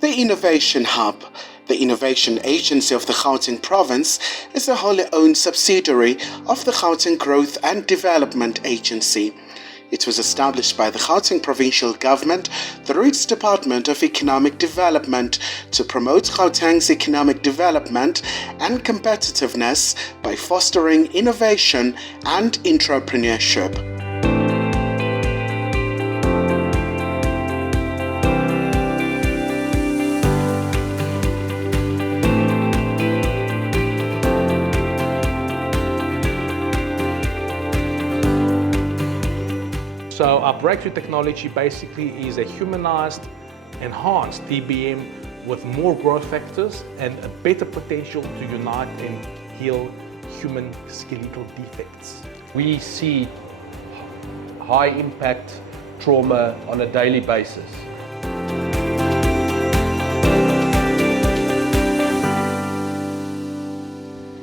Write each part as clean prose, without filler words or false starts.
The Innovation Hub, the innovation agency of the Gauteng province, is a wholly owned subsidiary of the Gauteng Growth and Development Agency. It was established by the Gauteng provincial government through its Department of Economic Development to promote Gauteng's economic development and competitiveness by fostering innovation and entrepreneurship. So our breakthrough technology basically is a humanized, enhanced DBM with more growth factors and a better potential to unite and heal human skeletal defects. We see high impact trauma on a daily basis.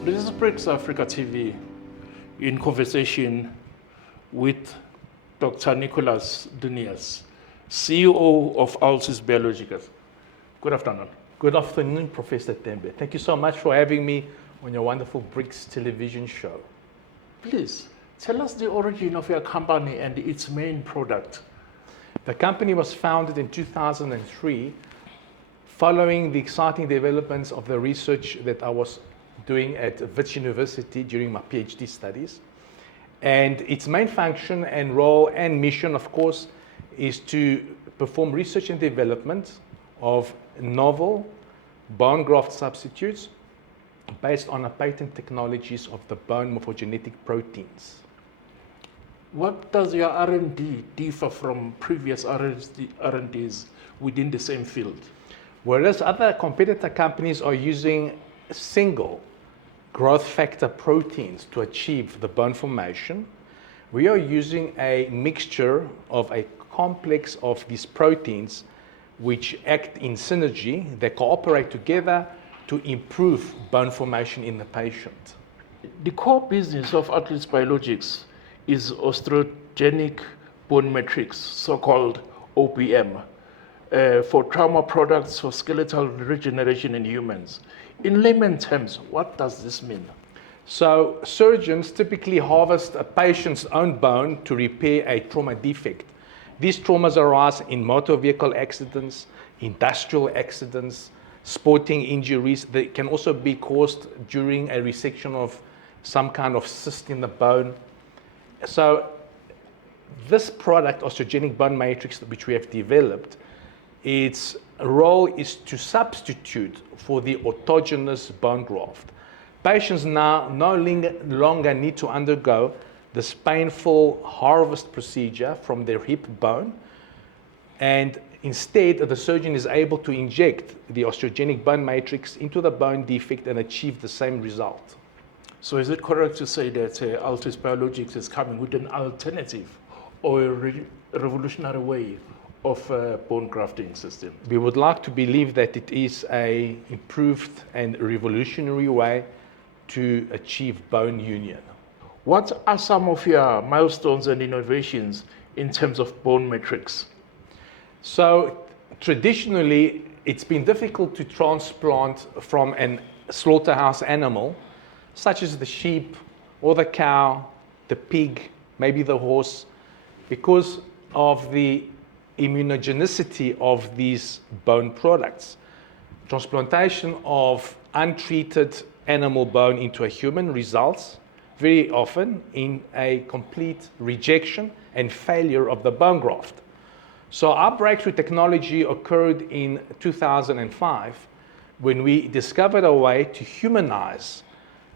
This is BRICS Africa TV in conversation with Dr. Nicholas Dunias, CEO of Altis Biologics. Good afternoon. Good afternoon, Professor Tembe. Thank you so much for having me on your wonderful BRICS television show. Please, tell us the origin of your company and its main product. The company was founded in 2003 following the exciting developments of the research that I was doing at Wits University during my PhD studies. And its main function and role and mission, of course, is to perform research and development of novel bone graft substitutes based on the patent technologies of the bone morphogenetic proteins. What does your R&D differ from previous R&Ds within the same field? Whereas other competitor companies are using single growth factor proteins to achieve the bone formation, we are using a mixture of a complex of these proteins which act in synergy, they cooperate together to improve bone formation in the patient. The core business of Altis Biologics is osteogenic bone matrix, so-called OBM, for trauma products for skeletal regeneration in humans. In layman terms, what does this mean? So surgeons typically harvest a patient's own bone to repair a trauma defect. These traumas arise in motor vehicle accidents, industrial accidents, sporting injuries. They can also be caused during a resection of some kind of cyst in the bone. So this product, osteogenic bone matrix, which we have developed, its role is to substitute for the autogenous bone graft. Patients now no longer need to undergo this painful harvest procedure from their hip bone, and instead the surgeon is able to inject the osteogenic bone matrix into the bone defect and achieve the same result. So is it correct to say that Altis Biologics is coming with an alternative or a revolutionary way of bone grafting system? We would like to believe that it is an improved and revolutionary way to achieve bone union. What are some of your milestones and innovations in terms of bone matrix? So traditionally, it's been difficult to transplant from a slaughterhouse animal, such as the sheep or the cow, the pig, maybe the horse, because of the immunogenicity of these bone products. Transplantation of untreated animal bone into a human results very often in a complete rejection and failure of the bone graft. So our breakthrough technology occurred in 2005 when we discovered a way to humanize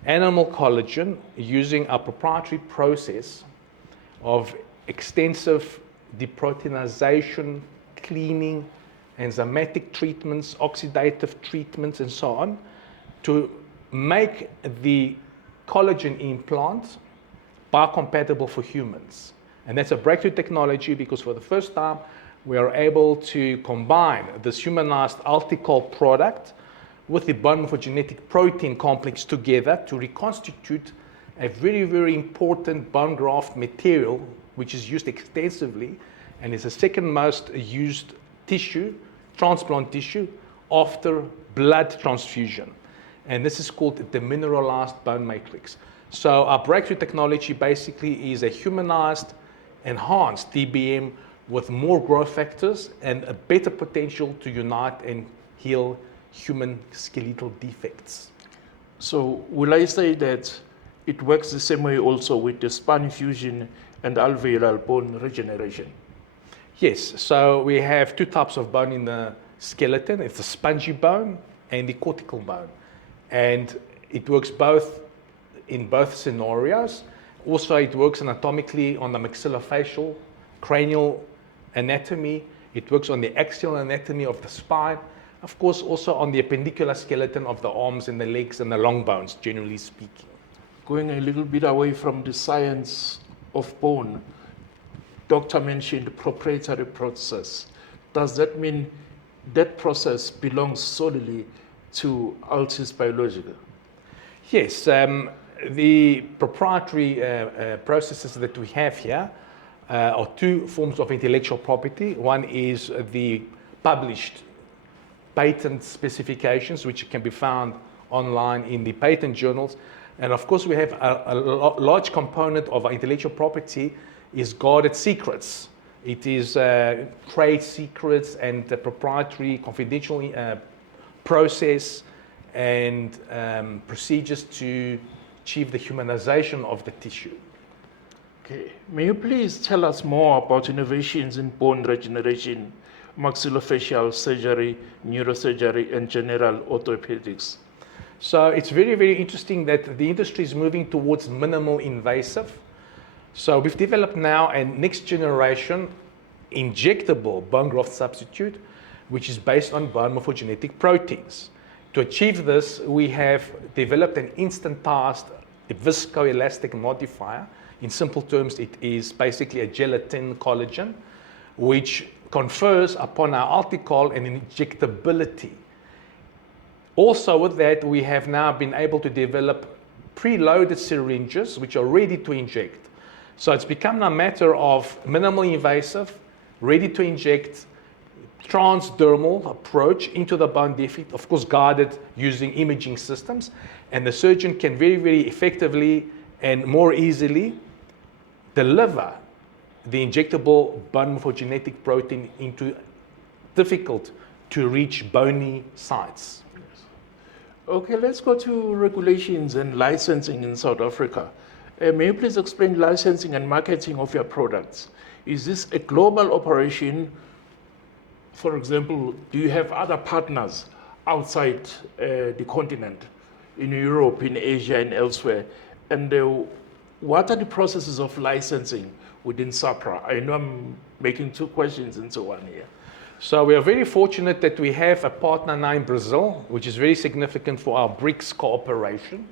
animal collagen using a proprietary process of extensive deproteinization, cleaning, enzymatic treatments, oxidative treatments, and so on, to make the collagen implant biocompatible for humans. And that's a breakthrough technology because for the first time, we are able to combine this humanized Alticol product with the bone morphogenetic protein complex together to reconstitute a very, very important bone graft material, which is used extensively and is the second most used tissue, transplant tissue, after blood transfusion. And this is called demineralized bone matrix. So our breakthrough technology basically is a humanized, enhanced DBM with more growth factors and a better potential to unite and heal human skeletal defects. So will I say that it works the same way also with the spine fusion and alveolar bone regeneration? Yes, so we have two types of bone in the skeleton. It's the spongy bone and the cortical bone. And it works both in both scenarios. Also, it works anatomically on the maxillofacial, cranial anatomy. It works on the axial anatomy of the spine. Of course, also on the appendicular skeleton of the arms and the legs and the long bones, generally speaking. Going a little bit away from the science of bone, doctor mentioned proprietary process. Does that mean that process belongs solely to Altis Biologics? Yes, the proprietary processes that we have here are two forms of intellectual property. One is the published patent specifications, which can be found online in the patent journals. And of course, we have a large component of our intellectual property is guarded secrets. It is trade secrets and proprietary confidential process and procedures to achieve the humanization of the tissue. Okay. May you please tell us more about innovations in bone regeneration, maxillofacial surgery, neurosurgery, and general orthopedics? So it's very, very interesting that the industry is moving towards minimal invasive. So we've developed now a next generation injectable bone graft substitute, which is based on bone morphogenetic proteins. To achieve this, we have developed an instantized viscoelastic modifier. In simple terms, it is basically a gelatin collagen, which confers upon our article an injectability. Also with that, we have now been able to develop preloaded syringes, which are ready to inject. So it's become a matter of minimally invasive, ready to inject, transdermal approach into the bone defect, of course guided using imaging systems, and the surgeon can very, very effectively and more easily deliver the injectable bone morphogenetic protein into difficult to reach bony sites. Okay, let's go to regulations and licensing in South Africa. May you please explain licensing and marketing of your products? Is this a global operation? For example, do you have other partners outside the continent, in Europe, in Asia, and elsewhere? And what are the processes of licensing within SAHPRA? I know I'm making two questions into one here. So we are very fortunate that we have a partner now in Brazil, which is very significant for our BRICS cooperation.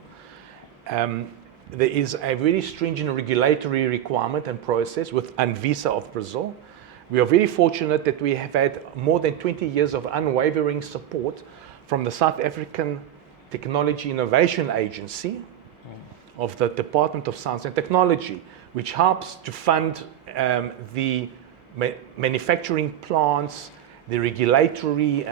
There is a very stringent regulatory requirement and process with ANVISA of Brazil. We are very fortunate that we have had more than 20 years of unwavering support from the South African Technology Innovation Agency of the Department of Science and Technology, which helps to fund the manufacturing plants, the regulatory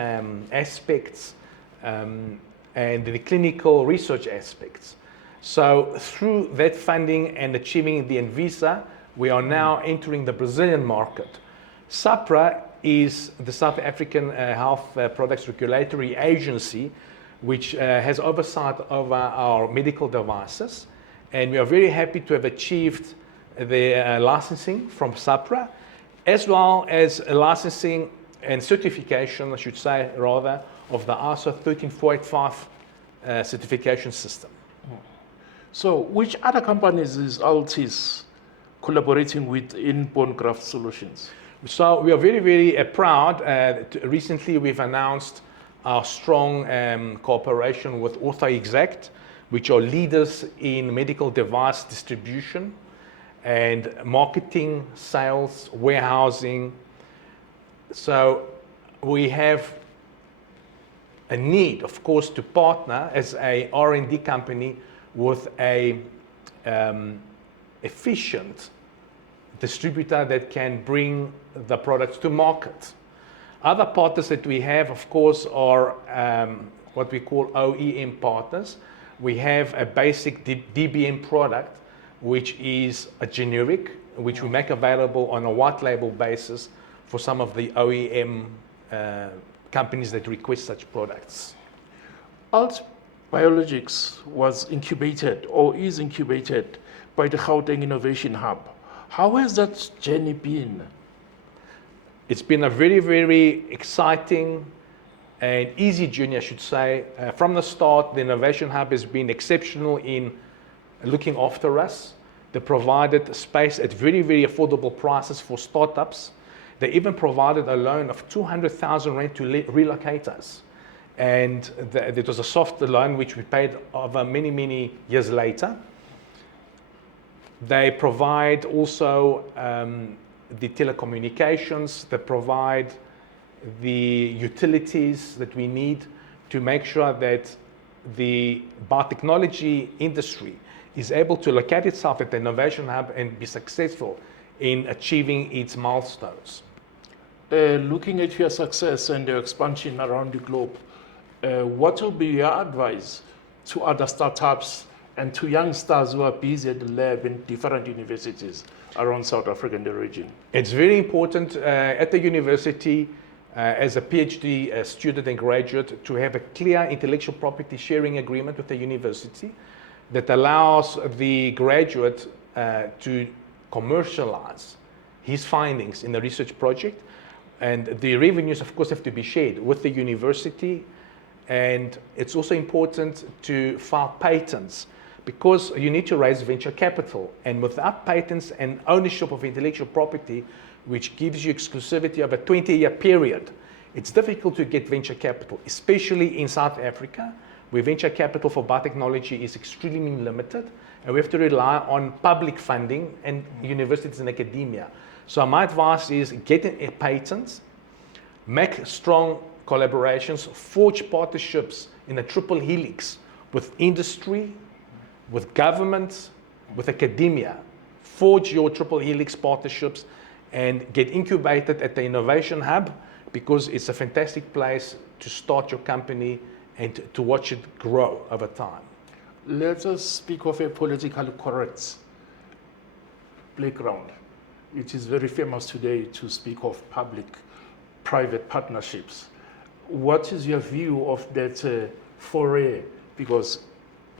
aspects, and the clinical research aspects. So through that funding and achieving the ANVISA, we are now entering the Brazilian market. SAHPRA is the South African Health Products Regulatory Agency, which has oversight over our medical devices. And we are very happy to have achieved the licensing from SAHPRA, as well as licensing and certification, I should say, rather, of the ISO 13485 certification system. So which other companies is Altis collaborating with in bone graft solutions? So we are very, very proud. Recently, we've announced our strong cooperation with OrthoExact, which are leaders in medical device distribution and marketing, sales, warehousing. So we have a need, of course, to partner as a R&D company with a efficient distributor that can bring the products to market. Other partners that we have, of course, are what we call OEM partners. We have a basic DBM product, which is a generic, which we make available on a white label basis for some of the OEM companies that request such products. Altis Biologics was incubated or is incubated by the Gauteng Innovation Hub. How has that journey been? It's been a very, very exciting and easy journey, I should say. From the start, the Innovation Hub has been exceptional in looking after us. They provided space at very, very affordable prices for startups. They even provided a loan of 200,000 rand to relocate us. And it was a soft loan which we paid over many, many years later. They provide also the telecommunications, they provide the utilities that we need to make sure that the biotechnology industry is able to locate itself at the Innovation Hub and be successful in achieving its milestones. Looking at your success and your expansion around the globe, what will be your advice to other startups and to youngsters who are busy at the lab in different universities around South Africa and the region? It's very important at the university as a PhD student and graduate to have a clear intellectual property sharing agreement with the university that allows the graduate to commercialize his findings in the research project. And the revenues, of course, have to be shared with the university. And it's also important to file patents because you need to raise venture capital. And without patents and ownership of intellectual property, which gives you exclusivity of a 20-year period, it's difficult to get venture capital, especially in South Africa, where venture capital for biotechnology is extremely limited, and we have to rely on public funding and universities and academia. So my advice is get a patent, make strong collaborations, forge partnerships in a triple helix with industry, with government, with academia. Forge your triple helix partnerships and get incubated at the Innovation Hub because it's a fantastic place to start your company and to watch it grow over time. Let us speak of a politically correct playground. It is very famous today to speak of public-private partnerships. What is your view of that foray? Because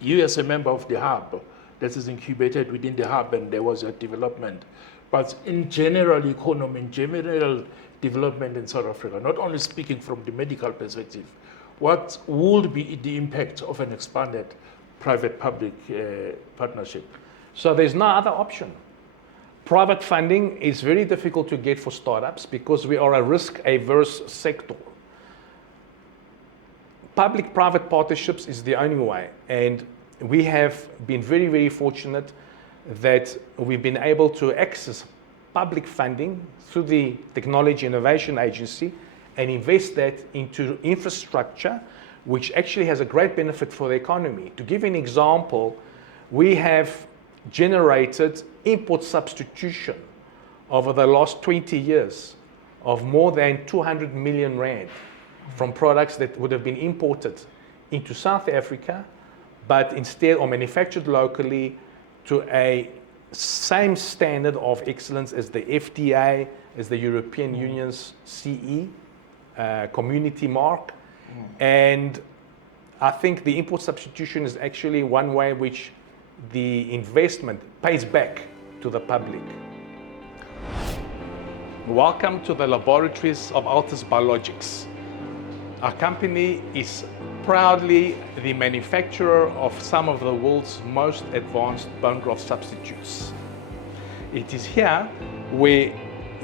you as a member of the hub, that is incubated within the hub and there was a development. But in general economy, in general development in South Africa, not only speaking from the medical perspective, what would be the impact of an expanded private-public partnership? So there's no other option. Private funding is very difficult to get for startups because we are a risk-averse sector. Public-private partnerships is the only way, and we have been very, very fortunate that we've been able to access public funding through the Technology Innovation Agency and invest that into infrastructure, which actually has a great benefit for the economy. To give you an example, we have generated import substitution over the last 20 years of more than 200 million rand from products that would have been imported into South Africa, but instead are manufactured locally to a same standard of excellence as the FDA, as the European Union's CE, community mark. And I think the import substitution is actually one way which the investment pays back to the public. Welcome to the laboratories of Altis Biologics. Our company is proudly the manufacturer of some of the world's most advanced bone graft substitutes. It is here where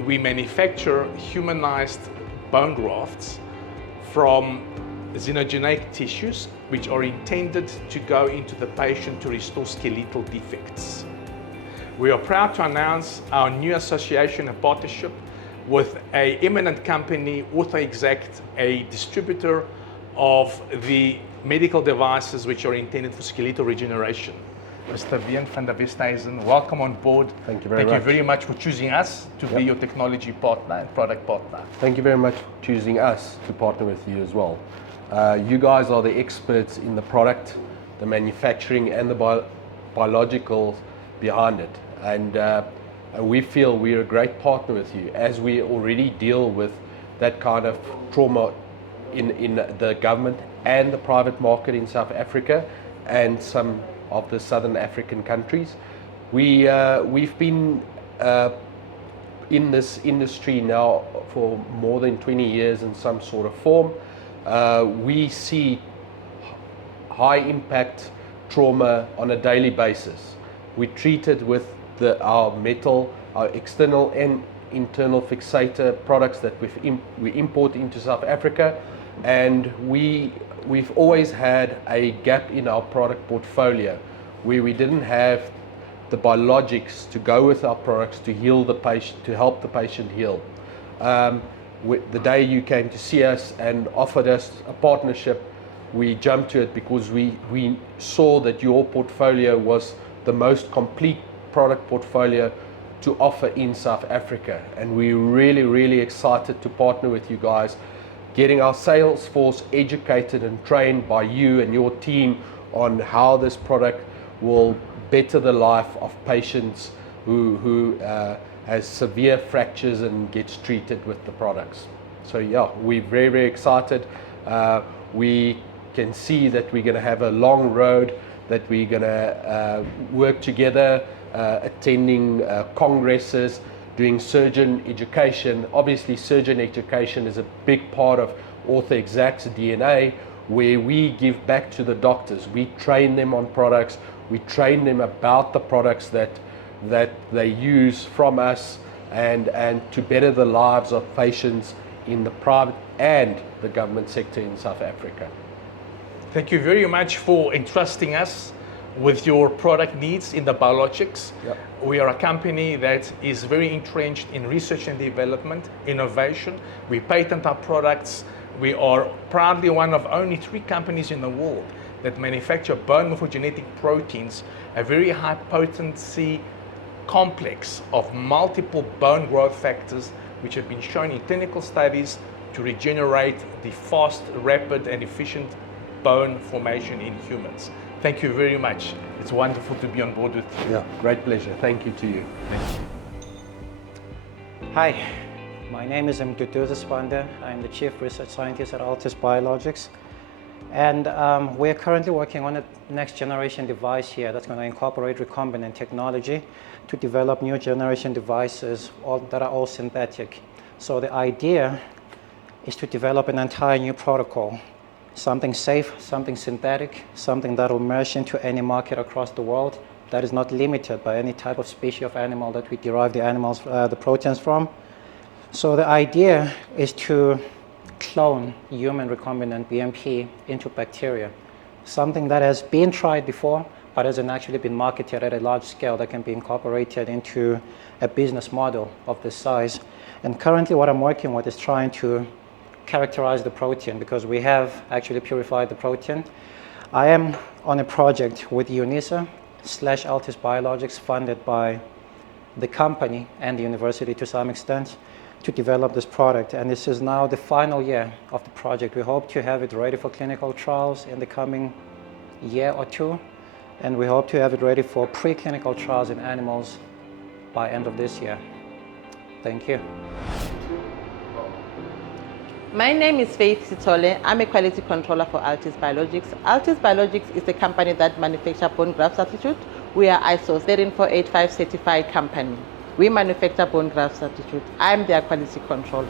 we manufacture humanized bone grafts from xenogenic tissues, which are intended to go into the patient to restore skeletal defects. We are proud to announce our new association and partnership with an eminent company, OrthoExact, a distributor of the medical devices which are intended for skeletal regeneration. Mr. Wien van der Westhuizen, welcome on board. Thank you very Thank much. you very much for choosing us to be your technology partner and product partner. Thank you very much for choosing us to partner with you as well. You guys are the experts in the product, the manufacturing and the biologicals behind it. And we feel we're a great partner with you as we already deal with that kind of trauma in the government and the private market in South Africa and some of the Southern African countries. We've been in this industry now for more than 20 years in some sort of form. We see high impact trauma on a daily basis. We treat it with our metal, our external and internal fixator products that we import into South Africa, and we've always had a gap in our product portfolio where we didn't have the biologics to go with our products to heal the patient, to help the patient heal. The day you came to see us and offered us a partnership, we jumped to it because we saw that your portfolio was the most complete product portfolio to offer in South Africa, and we're really excited to partner with you guys, getting our sales force educated and trained by you and your team on how this product will better the life of patients who has severe fractures and gets treated with the products. So yeah, we're very excited. We can see that we're going to have a long road, that we're going to work together, attending congresses, doing surgeon education. Obviously, surgeon education is a big part of OrthoExact's DNA, where we give back to the doctors. We train them on products. We train them about the products that they use from us, and to better the lives of patients in the private and the government sector in South Africa. Thank you very much for entrusting us with your product needs in the biologics. Yep. We are a company that is very entrenched in research and development, innovation. We patent our products. We are proudly one of only 3 companies in the world that manufacture bone morphogenetic proteins, a very high potency complex of multiple bone growth factors which have been shown in clinical studies to regenerate the fast, rapid and efficient bone formation in humans. Thank you very much. It's wonderful to be on board with you. Yeah, great pleasure. Thank you to you. Thank you. Hi, my name is Mduduza Spanda. I'm the Chief Research Scientist at Altis Biologics. And we're currently working on a next generation device here that's going to incorporate recombinant technology to develop new generation devices that are all synthetic. So the idea is to develop an entire new protocol, something safe, something synthetic, something that will merge into any market across the world that is not limited by any type of species of animal that we derive the proteins from. So the idea is to clone human recombinant BMP into bacteria, something that has been tried before but hasn't actually been marketed at a large scale that can be incorporated into a business model of this size. And currently what I'm working with is trying to characterize the protein, because we have actually purified the protein. I am on a project with UNISA / Altis Biologics, funded by the company and the university to some extent, to develop this product. And this is now the final year of the project. We hope to have it ready for clinical trials in the coming year or 2. And we hope to have it ready for preclinical trials in animals by end of this year. Thank you. My name is Faith Sitole. I'm a quality controller for Altis Biologics. Altis Biologics is a company that manufactures bone graft substitute. We are ISO 13485 certified company. We manufacture bone graft substitute. I'm their quality controller.